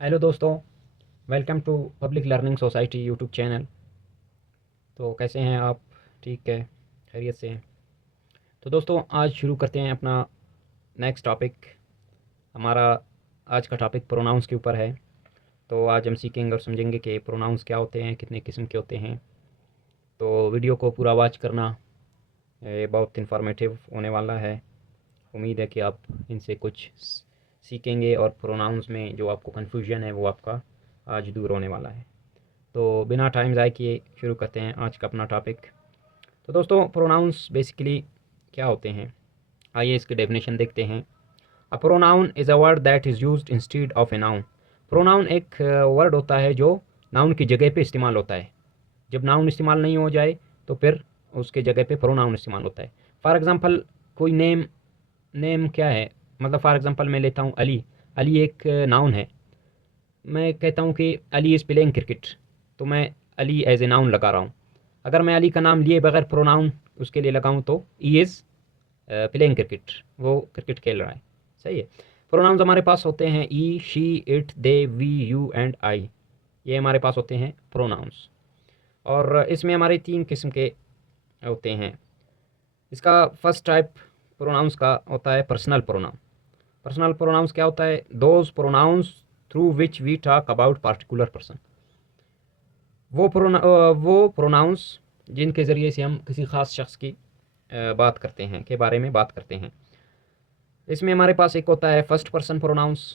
Hello दोस्तों, welcome to public learning society YouTube channel. तो कैसे हैं आप? ठीक है, खैरियत से हैं? तो दोस्तों आज शुरू करते हैं अपना नेक्स्ट टॉपिक। हमारा आज का टॉपिक प्रोनाउंस के ऊपर है। तो आज हम सीखेंगे और समझेंगे कि प्रोनाउंस क्या होते हैं, कितने किस्म के होते हैं। तो वीडियो को पूरा वॉच करना, ये बहुत इन्फॉर्मेटिव होने वाला है। उम्मीद है कि आप इनसे कुछ सीखेंगे और प्रोनाउंस में जो आपको कन्फ्यूजन है वो आपका आज दूर होने वाला है। तो बिना टाइम ज़ाय किए शुरू करते हैं आज का अपना टॉपिक। तो दोस्तों प्रोनाउंस बेसिकली क्या होते हैं, आइए इसकी डेफिनेशन देखते हैं। A pronoun is a word that is used instead of a noun. Pronoun एक वर्ड होता है जो नाउन की जगह पे इस्तेमाल होता है। जब नाउन इस्तेमाल नहीं हो जाए तो फिर उसके जगह पे प्रोनाउन इस्तेमाल होता है। फॉर एग्ज़ाम्पल कोई नेम, नेम क्या है, मतलब फॉर एग्ज़ाम्पल मैं लेता हूँ अली। अली एक नाउन है। मैं कहता हूँ कि अली इज़ प्लेइंग क्रिकेट, तो मैं अली एज ए नाउन लगा रहा हूँ। अगर मैं अली का नाम लिए बगैर प्रोनाउन उसके लिए लगाऊँ तो ई इज़ प्लेइंग क्रिकेट, वो क्रिकेट खेल रहा है। सही है। प्रोनाउंस हमारे पास होते हैं he, she, it, they, we, you and I. ये हमारे पास होते हैं प्रोनाउंस। और इसमें हमारे तीन किस्म के होते हैं। इसका फर्स्ट टाइप प्रोनाउंस का होता है पर्सनल प्रोनाउन। पर्सनल प्रोनाउंस क्या होता है? Those pronouns through which we talk about particular person. वो प्रोनाउंस जिनके ज़रिए से हम किसी ख़ास शख्स की बात करते हैं, के बारे में बात करते हैं। इसमें हमारे पास एक होता है first person pronouns.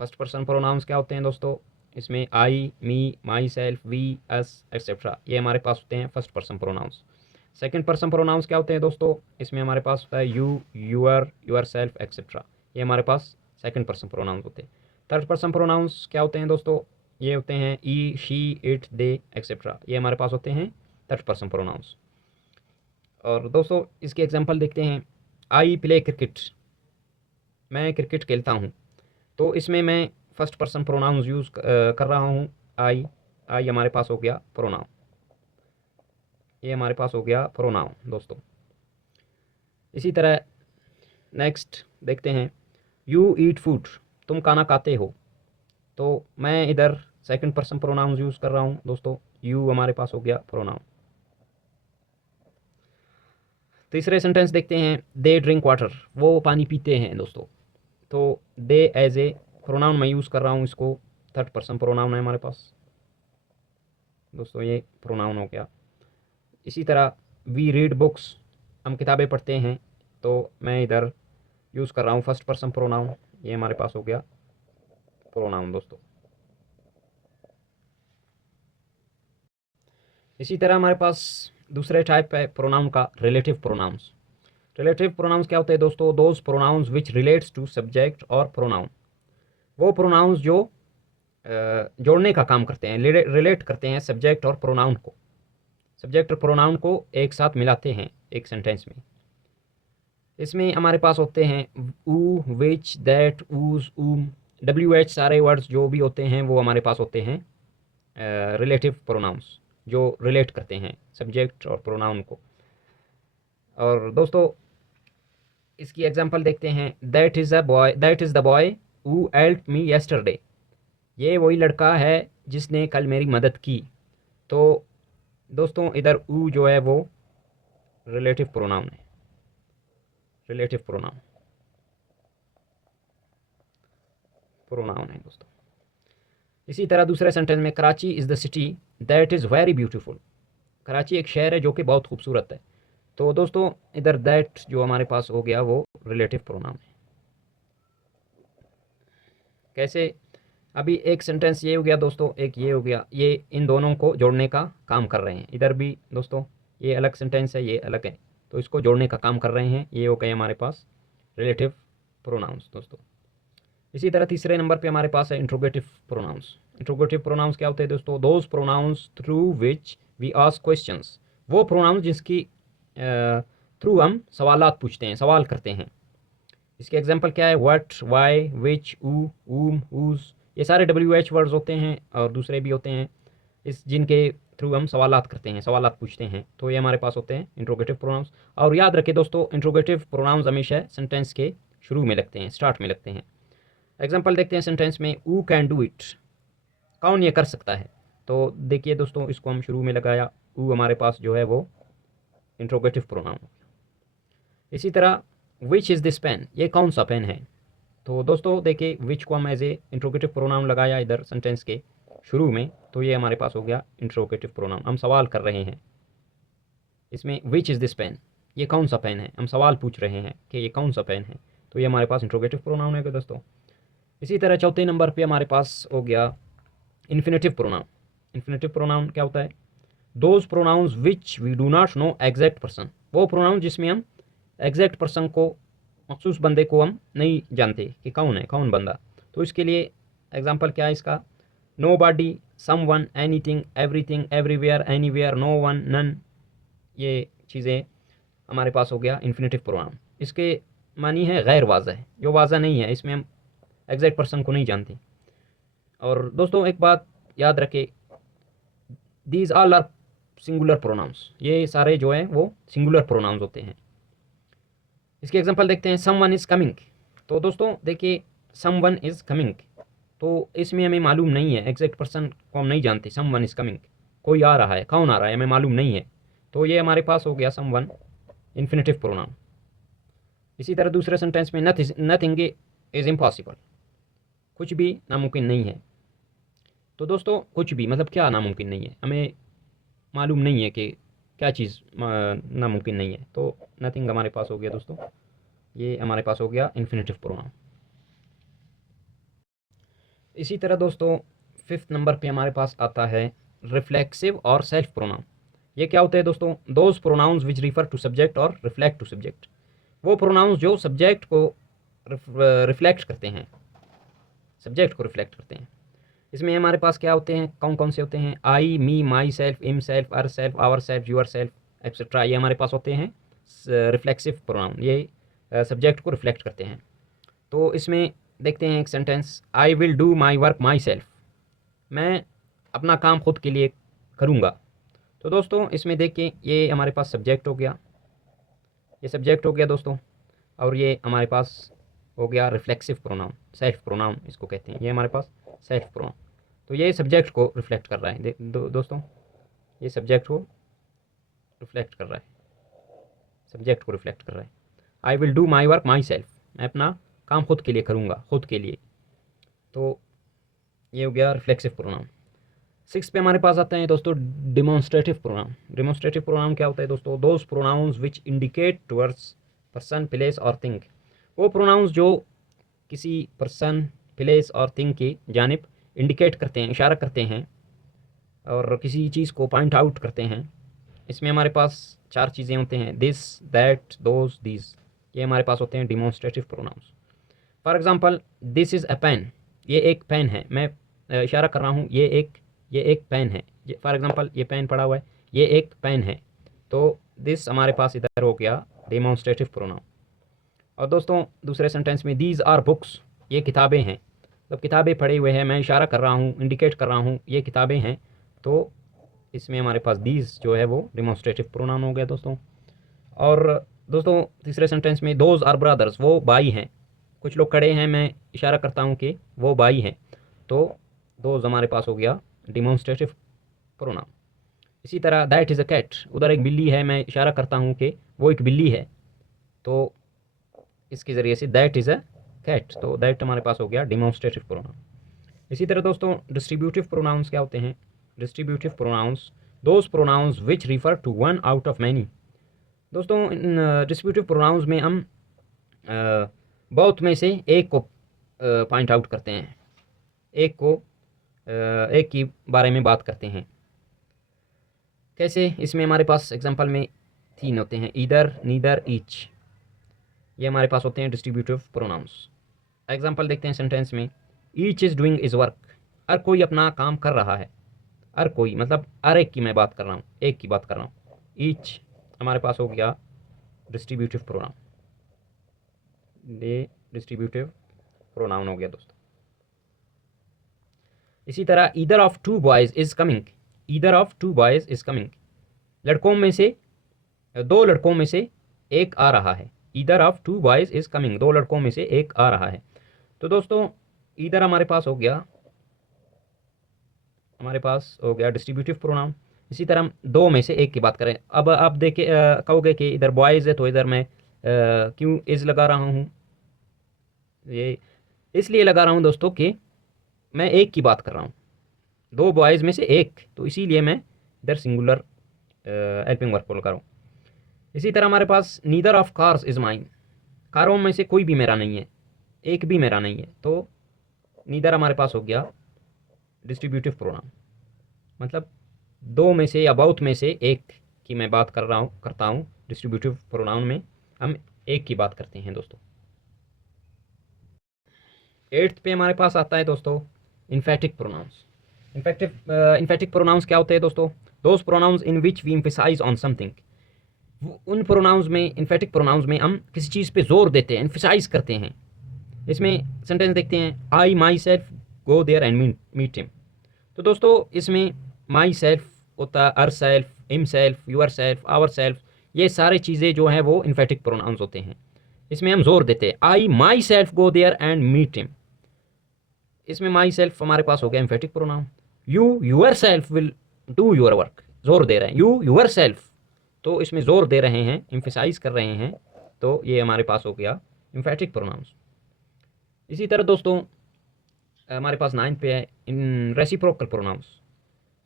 First person pronouns क्या होते हैं दोस्तों? इसमें I, me, myself, we, us etcetera, ये हमारे पास होते हैं first person pronouns. Second person pronouns क्या होते हैं दोस्तों? इसमें हमारे पास होता है you, your, yourself etcetera, ये हमारे पास सेकंड पर्सन प्रोनाउंस होते हैं। थर्ड पर्सन प्रोनाउंस क्या होते हैं दोस्तों? ये होते हैं he, she, it, they etcetera, ये हमारे पास होते हैं थर्ड पर्सन प्रोनाउंस। और दोस्तों इसके एग्जांपल देखते हैं। आई प्ले क्रिकेट, मैं क्रिकेट खेलता हूँ। तो इसमें मैं फर्स्ट पर्सन प्रोनाउंस यूज़ कर रहा हूँ। आई, आई हमारे पास हो गया प्रोनाउन, ये हमारे पास हो गया प्रोनाउन दोस्तों। इसी तरह नेक्स्ट देखते हैं। यू ईट फूड, तुम खाना खाते हो। तो मैं इधर सेकंड पर्सन प्रोनाउंस यूज़ कर रहा हूँ दोस्तों। यू हमारे पास हो गया प्रोनाउन। तीसरे सेंटेंस देखते हैं। दे ड्रिंक वाटर, वो पानी पीते हैं दोस्तों। तो दे एज ए प्रोनाउन मैं यूज़ कर रहा हूँ इसको, थर्ड पर्सन प्रोनाउन है हमारे पास दोस्तों, ये प्रोनाउन हो गया। इसी तरह वी रीड बुक्स, हम किताबें पढ़ते हैं। तो मैं इधर यूज़ कर रहा हूँ फर्स्ट पर्सन प्रोनाउन, ये हमारे पास हो गया प्रोनाउन दोस्तों। इसी तरह हमारे पास दूसरे टाइप है प्रोनाउन का, रिलेटिव प्रोनाउंस। रिलेटिव प्रोनाउंस क्या होते हैं दोस्तों? Those pronouns which relates to subject और प्रोनाउन। वो प्रोनाउंस जो जोड़ने का काम करते हैं, रिलेट करते हैं सब्जेक्ट और प्रोनाउन को। सब्जेक्ट और प्रोनाउन को एक साथ मिलाते हैं एक सेंटेंस में। इसमें हमारे पास होते हैं who, which, that, whose, whom, W H, सारे वर्ड्स जो भी होते हैं वो हमारे पास होते हैं रिलेटिव प्रोनाउंस, जो रिलेट करते हैं सब्जेक्ट और प्रोनाउन को। और दोस्तों इसकी एग्जांपल देखते हैं। That is a boy, that is the boy who help me yesterday, ये वही लड़का है जिसने कल मेरी मदद की। तो दोस्तों इधर ऊ जो है वो रिलेटिव प्रोनाउन है, रिलेटिव प्रोनाउन प्रोनाउन है दोस्तों। इसी तरह दूसरे सेंटेंस में Karachi is the city that is very beautiful, Karachi एक शहर है जो कि बहुत खूबसूरत है। तो दोस्तों इधर दैट जो हमारे पास हो गया वो रिलेटिव प्रोनाउन है। कैसे? अभी एक सेंटेंस ये हो गया दोस्तों, एक ये हो गया, ये इन दोनों को जोड़ने का काम कर रहे हैं। इधर भी दोस्तों ये अलग सेंटेंस है, ये अलग है, तो इसको जोड़ने का काम कर रहे हैं। ये हो गए हमारे पास रिलेटिव प्रोनाउंस दोस्तों। इसी तरह तीसरे नंबर पे हमारे पास है इंट्रोगेटिव प्रोनाउंस। इंट्रोगेटिव प्रोनाउंस क्या होते हैं दोस्तों? Those pronouns through which we ask questions, वो प्रोनाउंस जिसकी थ्रू हम सवालात पूछते हैं, सवाल करते हैं। इसके एग्जांपल क्या है? व्हाट, वाई, विच, ऊ, ऊम, ऊज, ये सारे डब्ल्यू एच वर्ड्स होते हैं और दूसरे भी होते हैं इस जिनके थ्रू हम सवालात करते हैं, सवालात पूछते हैं। तो ये हमारे पास होते हैं इंट्रोगेटिव प्रोनाउंस। और याद रखें दोस्तों, इंट्रोगेटिव प्रोनाउंस हमेशा सेंटेंस के शुरू में लगते हैं, स्टार्ट में लगते हैं। एग्जांपल देखते हैं सेंटेंस में, हु कैन डू इट, कौन ये कर सकता है। तो देखिए दोस्तों, इसको हम शुरू में लगाया, हु हमारे पास जो है वो इंट्रोगेटिव प्रोनाउन। इसी तरह विच इज़ दिस पेन, ये कौन सा पेन है। तो दोस्तों देखिए, विच को हम एज ए इंट्रोगेटिव प्रोनाउन लगाया इधर सेंटेंस के शुरू में, तो ये हमारे पास हो गया इंट्रोगेटिव प्रोनाउन। हम सवाल कर रहे हैं इसमें, विच इज़ दिस पेन, ये कौन सा पेन है, हम सवाल पूछ रहे हैं कि ये कौन सा पेन है, तो ये हमारे पास इंट्रोगेटिव प्रोनाउन है दोस्तों। इसी तरह चौथे नंबर पे हमारे पास हो गया इन्फिनेटिव प्रोनाउन। इन्फिनेटिव प्रोनाउन क्या होता है, those pronouns which we do not know exact person, वो प्रोनाउन जिसमें हम एग्जैक्ट पर्सन को, मखसूस बंदे को हम नहीं जानते कि कौन है, कौन बंदा। तो इसके लिए एग्जांपल क्या है इसका, nobody, someone, anything, everything, everywhere, anywhere, no one, none, ये चीज़ें हमारे पास हो गया इन्फिनेटिव प्रोनाउन। इसके मानी है गैर वाज़ह, जो वाज़ह नहीं है, इसमें हम एग्जैक्ट पर्सन को नहीं जानते। और दोस्तों एक बात याद रखें, these all are singular pronouns, ये सारे जो हैं वो सिंगुलर प्रोनाउंस होते हैं। इसके एग्जांपल देखते हैं, सम वन इज़ कमिंग। तो दोस्तों देखिए, सम वन इज़ कमिंग, तो इसमें हमें मालूम नहीं है, एग्जैक्ट पर्सन को हम नहीं जानते। सम वन इज़ कमिंग, कोई आ रहा है, कौन आ रहा है हमें मालूम नहीं है, तो ये हमारे पास हो गया सम वन इन्फिनेटिव प्रोनाउन। इसी तरह दूसरे सेंटेंस में, नथिंग इज़ इम्पॉसिबल, कुछ भी नामुमकिन नहीं है। तो दोस्तों कुछ भी मतलब क्या नामुमकिन नहीं है, हमें मालूम नहीं है कि क्या चीज़ नामुमकिन नहीं है, तो नथिंग हमारे पास हो गया दोस्तों, ये हमारे पास हो गया इन्फिनेटिव प्रोनाउन। इसी तरह दोस्तों फिफ्थ नंबर पे हमारे पास आता है रिफ्लेक्सिव और सेल्फ प्रोनाउन। ये क्या होते हैं दोस्तों, those pronouns which refer to subject और रिफ्लेक्ट टू सब्जेक्ट, वो प्रोनाउंस जो सब्जेक्ट को रिफ्लेक्ट करते हैं, सब्जेक्ट को रिफ्लेक्ट करते हैं। इसमें हमारे पास क्या होते हैं, कौन कौन से होते हैं, I, me, myself, himself, herself, ourself, yourself, etcetera, ये हमारे पास होते हैं रिफ्लेक्सिव प्रोनाउन, ये सब्जेक्ट को रिफ्लेक्ट करते हैं। तो इसमें देखते हैं एक sentence, I will do my work myself, मैं अपना काम खुद के लिए करूँगा। तो दोस्तों इसमें देखिए, ये हमारे पास सब्जेक्ट हो गया, ये सब्जेक्ट हो गया दोस्तों, और ये हमारे पास हो गया रिफ्लेक्सिव प्रोनाउन, सेल्फ प्रोनाउन इसको कहते हैं, ये हमारे पास सेल्फ प्रोनाउन। तो ये सब्जेक्ट को रिफ्लेक्ट कर रहा है दोस्तों, ये सब्जेक्ट को रिफ्लेक्ट कर रहा है, सब्जेक्ट को रिफ्लेक्ट कर रहा है। आई will do my work myself, मैं अपना काम खुद के लिए करूँगा, खुद के लिए। तो ये हो गया रिफ्लेक्सिव प्रोनाउन। सिक्स पे हमारे पास आते हैं दोस्तों डिमॉन्स्ट्रेटिव प्रोनाउन। डिमॉन्स्ट्रेटिव प्रोनाउन क्या होता है दोस्तों, those pronouns which indicate towards person, place और थिंग, वो प्रोनाउंस जो किसी पर्सन, प्लेस और थिंग की जानिब इंडिकेट करते हैं, इशारा करते हैं, और किसी चीज़ को पॉइंट आउट करते हैं। इसमें हमारे पास चार चीज़ें होते हैं, दिस, दैट, दोज, दीज, ये हमारे पास होते हैं demonstrative pronouns. For example, this is a pen, ये एक पेन है, मैं इशारा कर रहा हूँ, ये एक पेन है। फॉर एग्जांपल ये पेन पड़ा हुआ है, ये एक पेन है, तो दिस हमारे पास इधर हो गया डिमॉन्स्ट्रेटिव प्रोनाउन। और दोस्तों दूसरे सेंटेंस में, दीज आर बुक्स, ये किताबें हैं, मतलब किताबें पढ़े हुए हैं, मैं इशारा कर रहा हूँ, इंडिकेट कर रहा हूँ ये किताबें हैं, तो इसमें हमारे पास दीज जो है वो डिमॉन्स्ट्रेटिव प्रोनाउन हो गया दोस्तों। और दोस्तों तीसरे सेंटेंस में, दोज आर ब्रदर्स, वो भाई हैं, कुछ लोग खड़े हैं, मैं इशारा करता हूँ कि वो भाई हैं, तो दोज हमारे पास हो गया डिमॉन्स्ट्रेटिव प्रोनाउन। इसी तरह दैट इज़ अ कैट, उधर एक बिल्ली है, मैं इशारा करता हूँ कि वो एक बिल्ली है, तो इसके ज़रिए से दैट इज़ अ कैट, तो दैट हमारे पास हो गया डिमॉन्स्ट्रेटिव प्रोनाउन। इसी तरह दोस्तों डिस्ट्रीब्यूटिव प्रोनाउंस क्या होते हैं, distributive pronouns, those pronouns which refer to one out of many. दोस्तों इन डिस्ट्रीब्यूटिव प्रोनाउंस में हम बहुत में से एक को पॉइंट आउट करते हैं, एक की बारे में बात करते हैं। कैसे, इसमें हमारे पास एग्जांपल में तीन होते हैं, ईदर, नीदर, ईच, ये हमारे पास होते हैं डिस्ट्रीब्यूटिव प्रोनाउंस। एग्जांपल देखते हैं सेंटेंस में, each his doing his work, हर कोई अपना काम कर रहा है, हर कोई मतलब हर एक की मैं बात कर रहा हूँ, एक की बात कर रहा हूँ। ईच हमारे पास हो गया डिस्ट्रीब्यूटिव प्रोनाउन, ये डिस्ट्रीब्यूटिव प्रोनाउन हो गया दोस्तों। इसी तरह either of two boys is coming, either of two boys is coming, लड़कों में से, दो लड़कों में से एक आ रहा है, either of two boys is coming, दो लड़कों में से एक आ रहा है। तो दोस्तों इधर हमारे पास हो गया डिस्ट्रीब्यूटिव प्रोनाउन। इसी तरह हम दो में से एक की बात करें। अब आप देखिए, कहोगे कि इधर बॉयज़ है तो इधर मैं क्यों इज़ लगा रहा हूँ। ये इसलिए लगा रहा हूँ दोस्तों कि मैं एक की बात कर रहा हूँ, दो बॉयज़ में से एक, तो इसीलिए मैं इधर सिंगुलर हेल्पिंग वर्ब को लगा रहा हूँ। इसी तरह हमारे पास neither of cars is mine, कारों में से कोई भी मेरा नहीं है, एक भी मेरा नहीं है, तो नीदर हमारे पास हो गया डिस्ट्रीब्यूटिव प्रोनाउन। मतलब दो में से या बहुत में से एक की मैं बात करता हूँ। डिस्ट्रीब्यूटिव प्रोनाउन में हम एक की बात करते हैं दोस्तों। 8th पे हमारे पास आता है दोस्तों इन्फेटिक प्रोनाउंस। इन्फेटिक प्रोनाउंस क्या होते हैं दोस्तों? Those pronouns in which we emphasize on something. उन प्रोनाउंस में, इन्फेटिक प्रोनाउंस में हम किसी चीज़ पे जोर देते हैं, एम्फेसाइज करते हैं। इसमें सेंटेंस देखते हैं, I myself go there and meet him. तो दोस्तों इसमें माई सेल्फ होता है, herself, himself, yourself, ourself, ये सारी चीज़ें जो हैं वो इन्फेटिक प्रोनाउंस होते हैं। इसमें हम जोर देते हैं, I myself go there and meet him. इसमें माई सेल्फ हमारे पास हो गया emphatic pronoun. You yourself will do your work, जोर दे रहे हैं, यू यूर सेल्फ, तो इसमें जोर दे रहे हैं, एम्फेसाइज कर रहे हैं, तो ये हमारे पास हो गया एम्फेटिक प्रोनाउंस। इसी तरह दोस्तों हमारे पास 9 पे है इन रेसिप्रोकल प्रोनाउंस।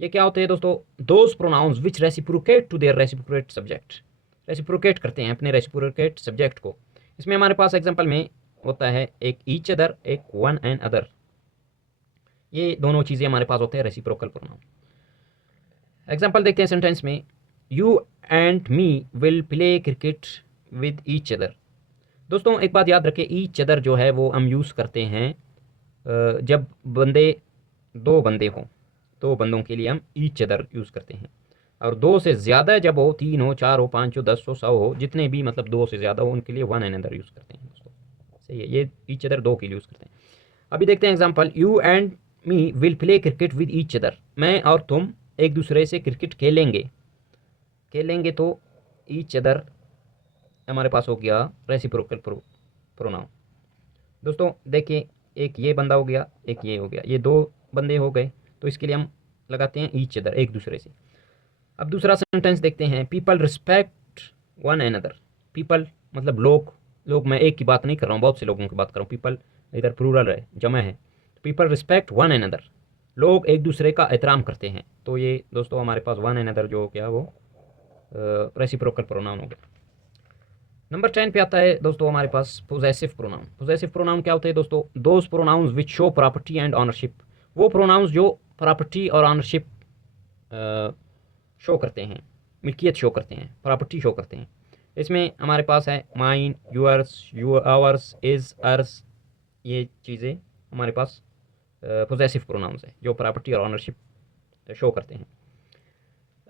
ये क्या होते हैं दोस्तों? Those pronouns which reciprocate to their reciprocate subject, reciprocate करते हैं अपने रेसिप्रोकेट सब्जेक्ट को। इसमें हमारे पास एग्जांपल में होता है एक ईच अदर, एक वन एंड अदर, ये दोनों चीज़ें हमारे पास होते हैं रेसिप्रोकल प्रोनाउन। एग्जांपल देखते हैं सेंटेंस में, you and me will play cricket with each other. दोस्तों एक बात याद रखें, ईच अदर जो है वो हम यूज़ करते हैं जब दो बंदे हों, दो बंदों के लिए हम ईच अदर यूज़ करते हैं। और दो से ज़्यादा जब हो, 3 हो, 4 हो, 5 हो, 10 हो, 100 हो, जितने भी मतलब दो से ज़्यादा हो, उनके लिए वन एंड अदर यूज़ करते हैं दोस्तों। सही है, ये ईच अदर दो के लिए यूज़ करते हैं। अभी देखते हैं example, you and me will play cricket with each other. मैं और तुम एक दूसरे से क्रिकेट खेलेंगे, तो ईच अदर हमारे पास हो गया रेसिप्रोकल प्रोनाउन। दोस्तों देखिए, एक ये बंदा हो गया, एक ये हो गया, ये दो बंदे हो गए, तो इसके लिए हम लगाते हैं ईच अदर, एक दूसरे से। अब दूसरा सेंटेंस देखते हैं, people respect one another. People मतलब लोग मैं एक की बात नहीं कर रहा हूँ, बहुत से लोगों की बात कर रहा हूँ। पीपल इधर प्लूरल है, जमा है। पीपल रिस्पेक्ट वन अनदर, लोग एक दूसरे का एहतराम करते हैं। तो ये दोस्तों हमारे पास वन अनदर जो हो गया वो रेसिप्रोकल प्रोनाउन हो गया। नंबर 10 पे आता है दोस्तों हमारे पास पोजेसिव प्रोनाउन। पोजेसिव प्रोनाउन क्या होते हैं दोस्तों? Those pronouns which show property and ownership. वो प्रोनाउंस जो प्रॉपर्टी और ऑनरशिप शो करते हैं, मिल्कियत शो करते हैं, प्रॉपर्टी शो करते हैं। इसमें हमारे पास है mine, yours, ours, his, hers, ये चीज़ें हमारे पास पोजेसिव प्रोनाउंस है जो प्रॉपर्टी और ऑनरशिप शो करते हैं।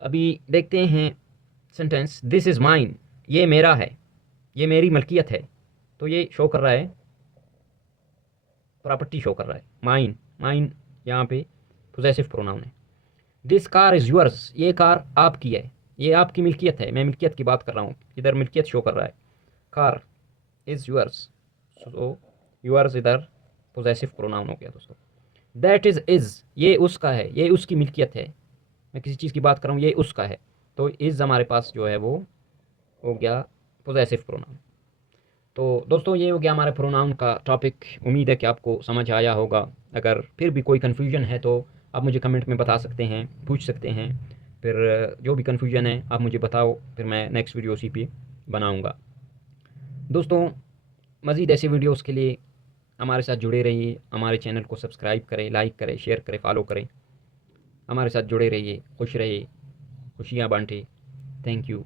अभी देखते हैं सेंटेंस, दिस इज़ माइन, ये मेरा है, ये मेरी मलकियत है, तो ये शो कर रहा है, प्रॉपर्टी शो कर रहा है। माइन यहाँ पे पोजेसिव प्रोनाउन है। दिस कार इज़ यूअर्स, ये कार आपकी है, ये आपकी मिल्कियत है, मैं मिल्कियत की बात कर रहा हूँ, इधर मिल्कियत शो कर रहा है। Car is yours, so yours इधर पोजेसिव प्रोनाउन हो गया दोस्तों। दैट इज़, ये उसका है, ये उसकी मिल्कियत है, मैं किसी चीज़ की बात कर रहा हूँ, ये उसका है, तो इज़ हमारे पास जो है वो हो गया पोजेसिव प्रोनाउन। तो दोस्तों ये हो गया हमारे प्रोनाउन का टॉपिक। उम्मीद है कि आपको समझ आया होगा। अगर फिर भी कोई कन्फ्यूजन है तो आप मुझे कमेंट में बता सकते हैं, पूछ सकते हैं। फिर जो भी कन्फ्यूजन है आप मुझे बताओ, फिर मैं नेक्स्ट वीडियो उसी पे बनाऊँगा। दोस्तों मज़ीद ऐसे वीडियोज़ के लिए हमारे साथ जुड़े रहिए, हमारे चैनल को सब्सक्राइब करें, लाइक करें, शेयर करें, फॉलो करें। हमारे साथ जुड़े रहिए, खुश रहिए, खुशियाँ बांटें। Thank you.